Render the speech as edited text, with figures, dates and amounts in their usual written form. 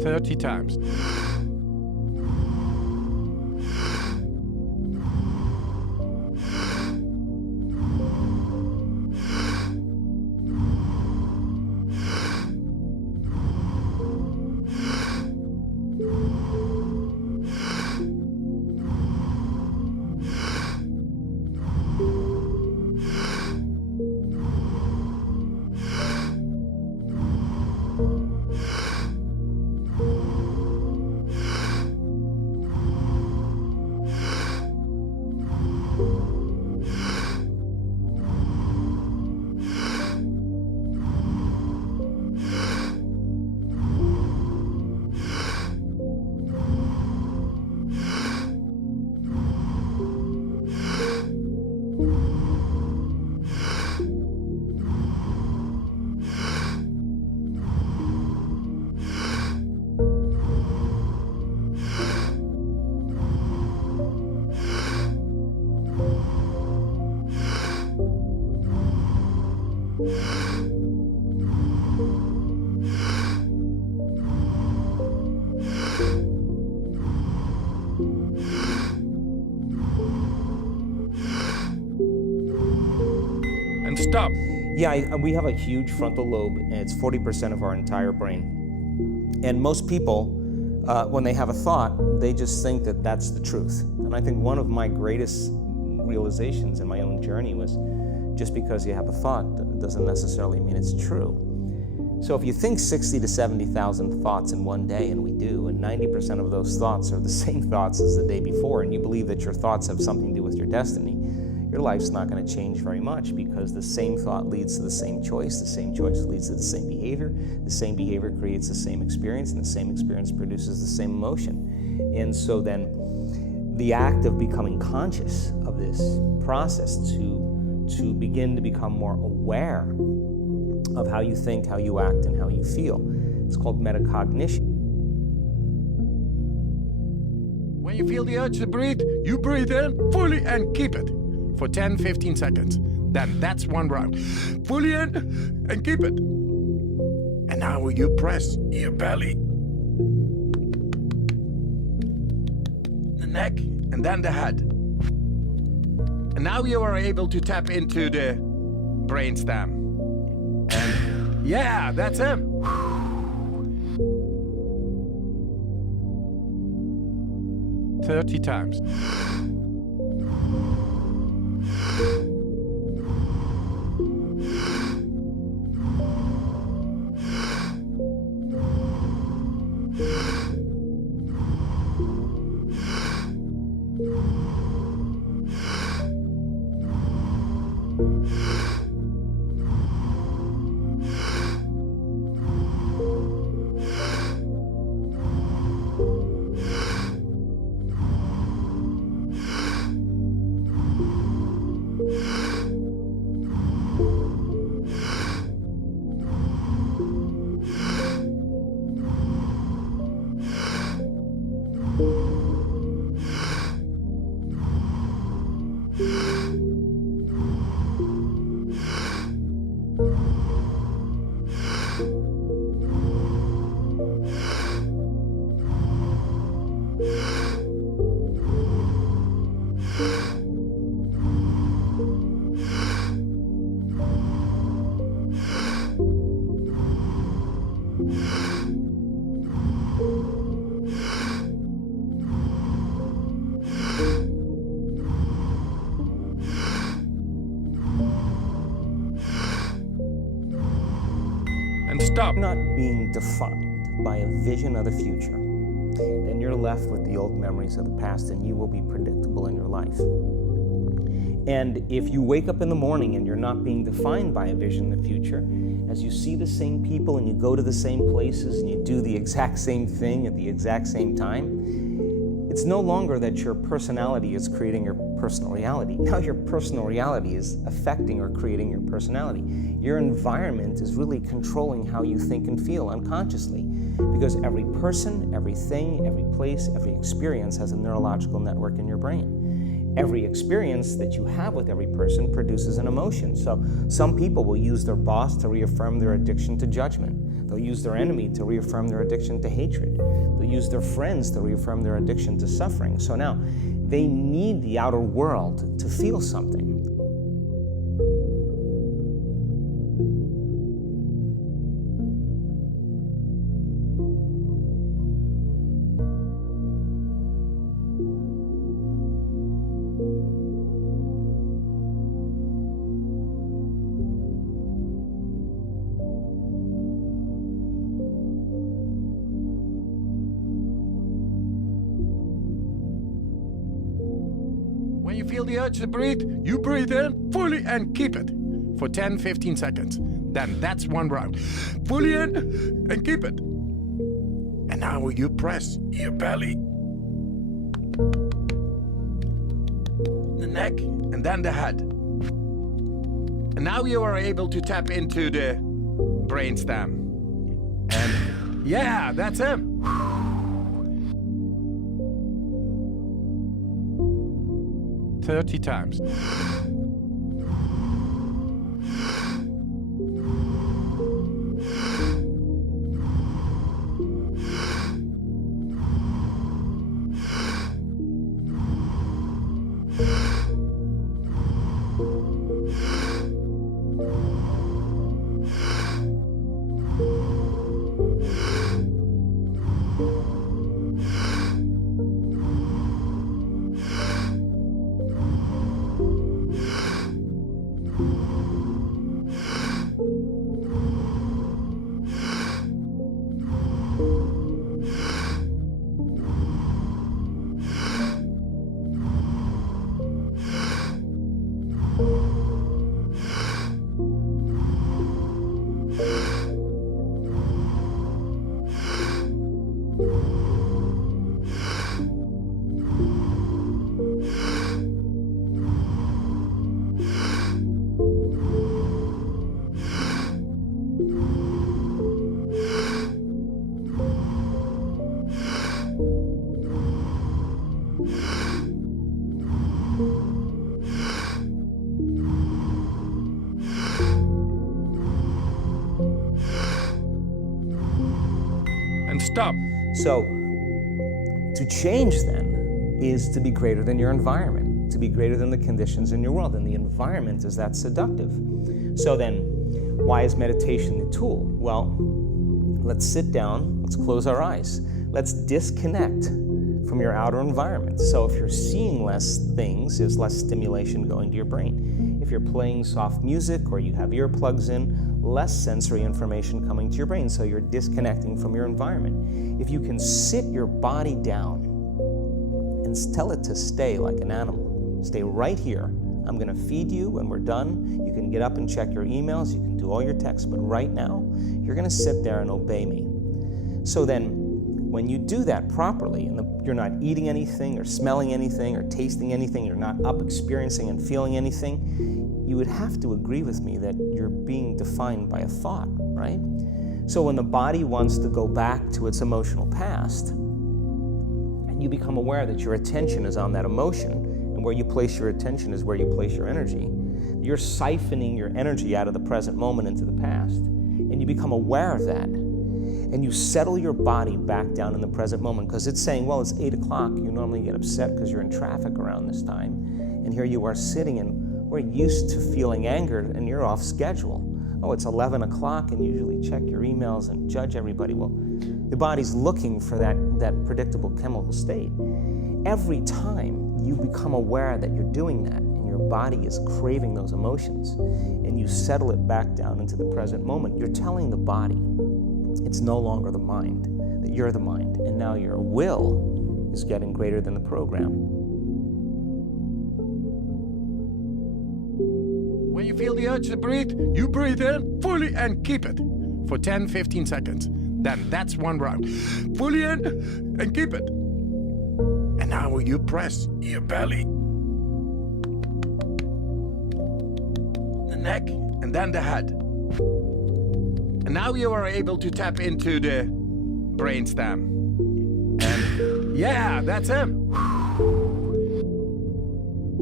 30 times. And stop. Yeah, we have a huge frontal lobe, and it's 40% of our entire brain. And most people, when they have a thought, they just think that that's the truth. And I think one of my greatest realizations in my own journey was just because you have a thought doesn't necessarily mean it's true. So if you think 60 to 70,000 thoughts in one day, and we do, and 90% of those thoughts are the same thoughts as the day before, and you believe that your thoughts have something to do with your destiny, your life's not going to change very much, because the same thought leads to the same choice leads to the same behavior creates the same experience, and the same experience produces the same emotion. And so then the act of becoming conscious of this process to begin to become more aware of how you think, how you act, and how you feel, it's called metacognition. When you feel the urge to breathe, you breathe in fully and keep it for 10-15 seconds. Then that's one round. Fully in and keep it. And now you press your belly, the neck, and then the head. And now you are able to tap into the brainstem. And yeah, that's him. 30 times. And stop. Not being defined by a vision of the future, then you're left with the old memories of the past, and you will be predictable in your life. And if you wake up in the morning and you're not being defined by a vision of the future, as you see the same people and you go to the same places and you do the exact same thing at the exact same time, it's no longer that your personality is creating your personal reality. Now your personal reality is affecting or creating your personality. Your environment is really controlling how you think and feel unconsciously, because every person, everything, every place, every experience has a neurological network in your brain. every experience that you have with every person produces an emotion. So some people will use their boss to reaffirm their addiction to judgment. They'll use their enemy to reaffirm their addiction to hatred. They'll use their friends to reaffirm their addiction to suffering. So now they need the outer world to feel something. When you feel the urge to breathe, you breathe in fully and keep it for 10-15 seconds. Then that's one round. Fully in and keep it. And now you press your belly, the neck, and then the head. And now you are able to tap into the brainstem. And yeah, that's him. 30 times. And stop. So to change then is to be greater than your environment, to be greater than the conditions in your world, and the environment is that seductive. So then, why is meditation the tool? Well, let's sit down, let's close our eyes, let's disconnect from your outer environment. So if you're seeing less things, there's less stimulation going to your brain. If you're playing soft music or you have earplugs in, less sensory information coming to your brain, so you're disconnecting from your environment. If you can sit your body down and tell it to stay like an animal, stay right here. I'm gonna feed you when we're done. You can get up and check your emails, you can do all your texts, but right now, you're gonna sit there and obey me. So then, when you do that properly, and you're not eating anything or smelling anything or tasting anything, you're not up experiencing and feeling anything, you would have to agree with me that you're being defined by a thought, right? So when the body wants to go back to its emotional past, and you become aware that your attention is on that emotion, and where you place your attention is where you place your energy, you're siphoning your energy out of the present moment into the past, and you become aware of that. And you settle your body back down in the present moment, because it's saying, well, it's 8 o'clock. You normally get upset because you're in traffic around this time. And here you are sitting, and we're used to feeling angered, and you're off schedule. Oh, it's 11 o'clock, and you usually check your emails and judge everybody. Well, the body's looking for that predictable chemical state. Every time you become aware that you're doing that, and your body is craving those emotions, and you settle it back down into the present moment, you're telling the body, it's no longer the mind, that you're the mind, and now your will is getting greater than the program. When you feel the urge to breathe, you breathe in fully and keep it for 10-15 seconds. Then that's one round. Fully in and keep it. And now you press your belly, the neck, and then the head. And now you are able to tap into the brainstem. And yeah, that's him.